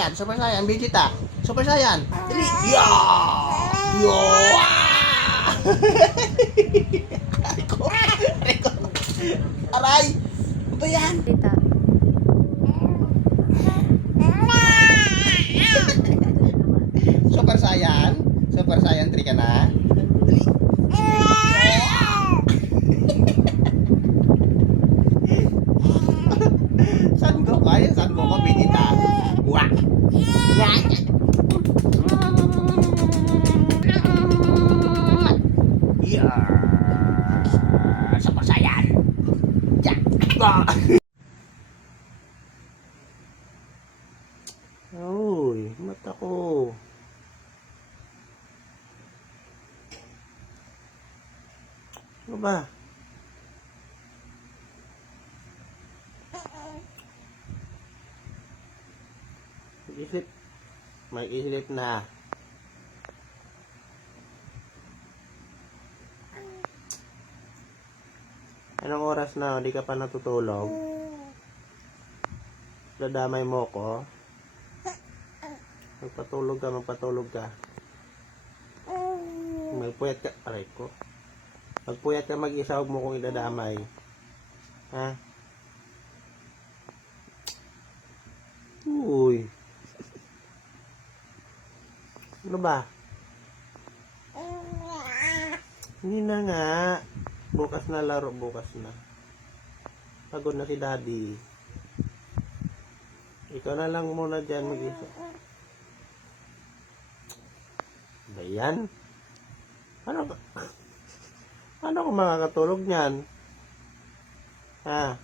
Saiyan, Super Saiyan, Vegeta. Super Saiyan. Dali. Yeah! Yeah! Aray ko. Aray ko. Aray! Ano ba yan? Tita. Super Saiyan. Super Saiyan 3 ka na. Dali. San Goku? Ayan, San Goku, Vegeta. Wah! Yeah! Super Saiyan! Yeah! Uy, mata ko. Ano ba? Mag-isip. Mag-isip na. Anong oras na? Hindi ka pa natutulog? Dadamay mo ko? Magpatulog ka, magpatulog ka. Magpuyat ka. Aray ko. Magpuyat ka mag-isa, huwag mo kong idadamay. Ha? Uy. Ano ba? Hindi na nga. Bukas na laro, bukas na. Pagod na si Daddy. Ikaw na lang muna dyan mag-isa. Ba yan? Ano ba? Ano kung makakatulog niyan? Ha?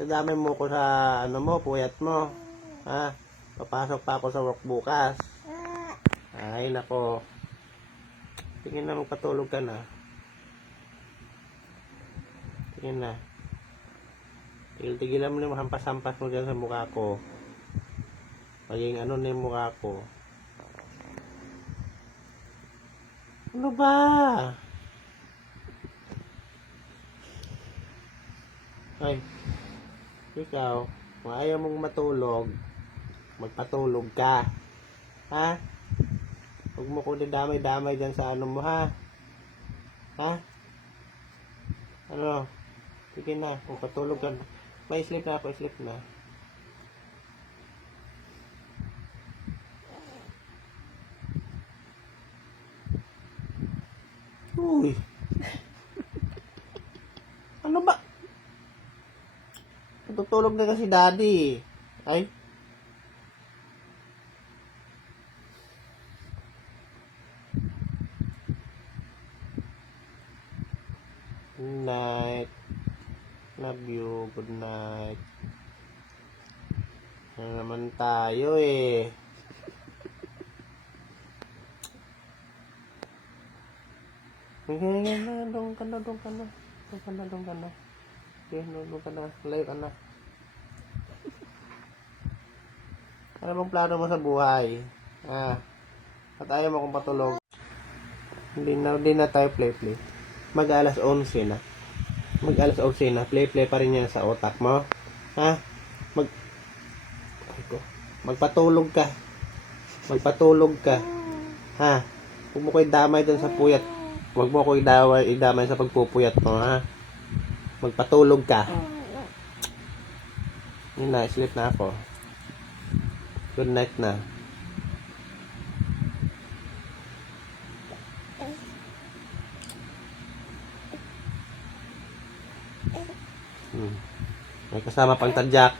Nadamay mo ko sa ano mo, puyat mo. Ha? Papasok pa ako sa work bukas. Ay, nako. Tingin na magpatulog ka na. Tingin na. Tigil-tigilan mo na yung hampas-hampas mo dyan sa mukha ko. Maging ano na yung mukha ko. Ano ba? Ay, ikaw, kung ayaw mong matulog, magpatulog ka. Ha? Huwag mo ko damay-damay dyan sa ano mo, ha? Ha? Ano? Sige na, magpatulog ka. Pa-sleep na, pa-sleep na. Uy. Ano ba? Natutulog na kasi Daddy. Ay. Good night. Love you. Good night. Ano naman tayo eh. Doon ka na. Doon ka na. Okay, doon ka na. Layo ka na. Ano bang plano mo sa buhay? At ayaw mo kong patulog. Hindi na tayo play. Mag-alas 11 na. Mag-alas 11 na. Play pa rin yan sa otak mo. Ha? Magpatulog ka. Ha? Huwag mo ko idamay dun sa puyat. Huwag mo ko idamay sa pagpupuyat mo, ha? Magpatulog ka. Yun na, sleep na ako. Good night na. May kasama pang tadyak.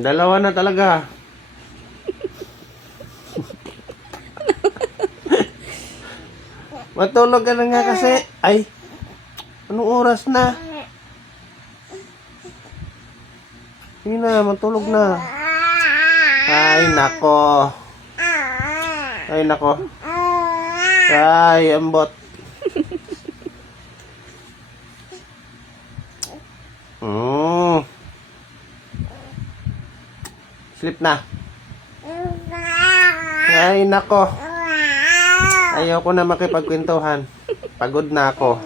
Dalawa na talaga. Matulog ka na nga kasi. Ay, anong oras na? Hindi na, matulog na. Ay, nako. Ay, ambot. Sleep na. Ay, nako. Ayoko na makipagkwentuhan. Pagod na ako.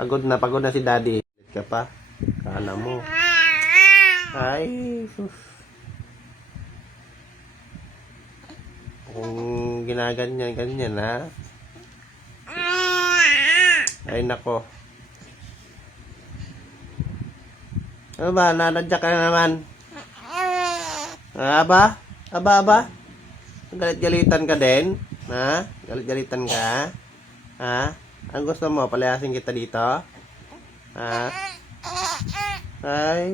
Pagod na si daddy. Ka pa? Kala mo. Ay, sus. Kung ginaganyan, ha? Ay, nako. Ano ba? Nanadya ka na naman. Aba? Galit-galitan ka din? Ha? Galit-galitan ka? Ha? Ang gusto mo? Palayasin kita dito? Ha? Ay,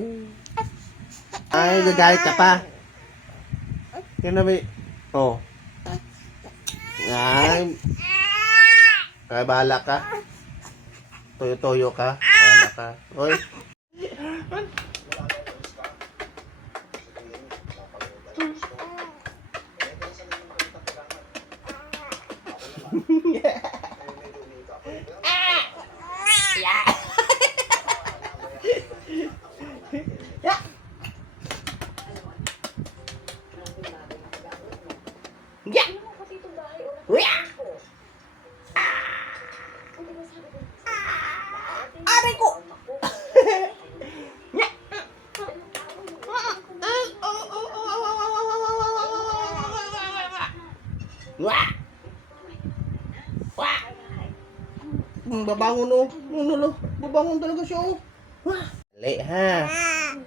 gagalit ka pa. Yan na may... Oh. Ay, bahala ka. Toyo-toyo ka. Bahala ka. Oy. Aray ko! Babangon oh. No. Babangon talaga siya oh. Dali ha.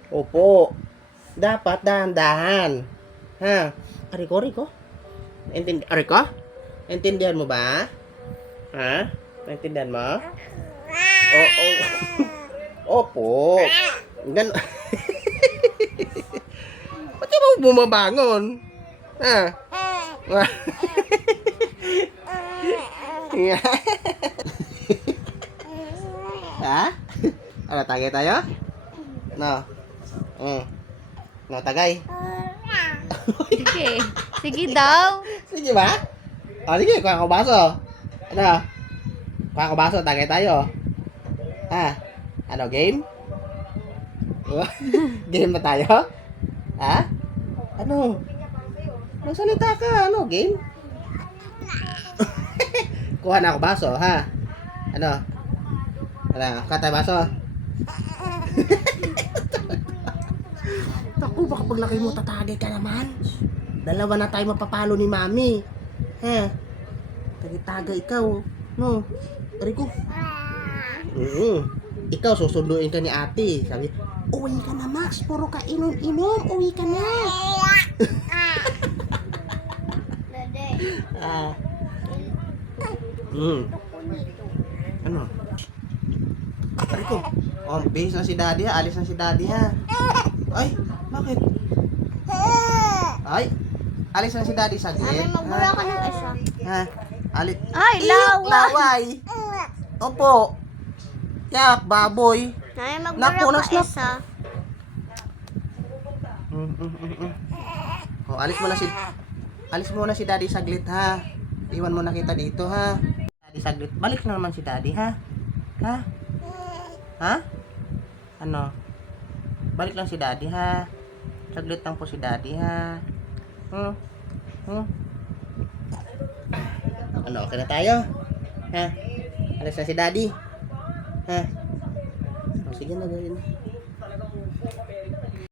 Opo. Dapat dahan-dahan. Ha? Ariko. Ariko? Intindihan mo ba? Ha? Naintindihan mo? Oo. Opo. Gan. Ba't ka mo bumabangon? Ha? Ha? Ano, tagay tayo? No. No, tagay. Sige daw. Sige ba? O, sige, kuha ko baso. Ano? Kuha ko baso, tagay tayo. Ha? Ano, game? Game ba tayo? Ha? Ano? Magsalita ka, ano, game? Kuha na ako baso, ha? Ano? Ano, kuha tayo baso? Naku, baka paglaki mo tatagay ka naman. Dalawa na tayo mapapalo ni mami. Ha? Tagay-tagay ikaw. No? Rico. Ikaw, susunduin ka ni ate. Sabi, uwi ka na Max. Puro ka inom-inom. Uwi ka na. Ano? Rico. Oh, bihis na si daddy ha. Alis na si daddy ha. Ay, bakit? Ay, alis na si daddy saglit. Mami, magbura ka ng isa. Ha? Alis. Ay, laway. Opo. Yak, baboy. Mami, Naku, magbura ka naslap. isa. Oh, alis mo na si daddy saglit ha. Iwan mo na kita dito ha. Daddy saglit. Balik na naman si daddy ha. Ha? Ha? Ano? Balik lang si daddy ha. Saglit lang po si daddy ha. Ano, okay na tayo? Ha? Alis na si daddy. Ha? Oh, sige na, gawin na.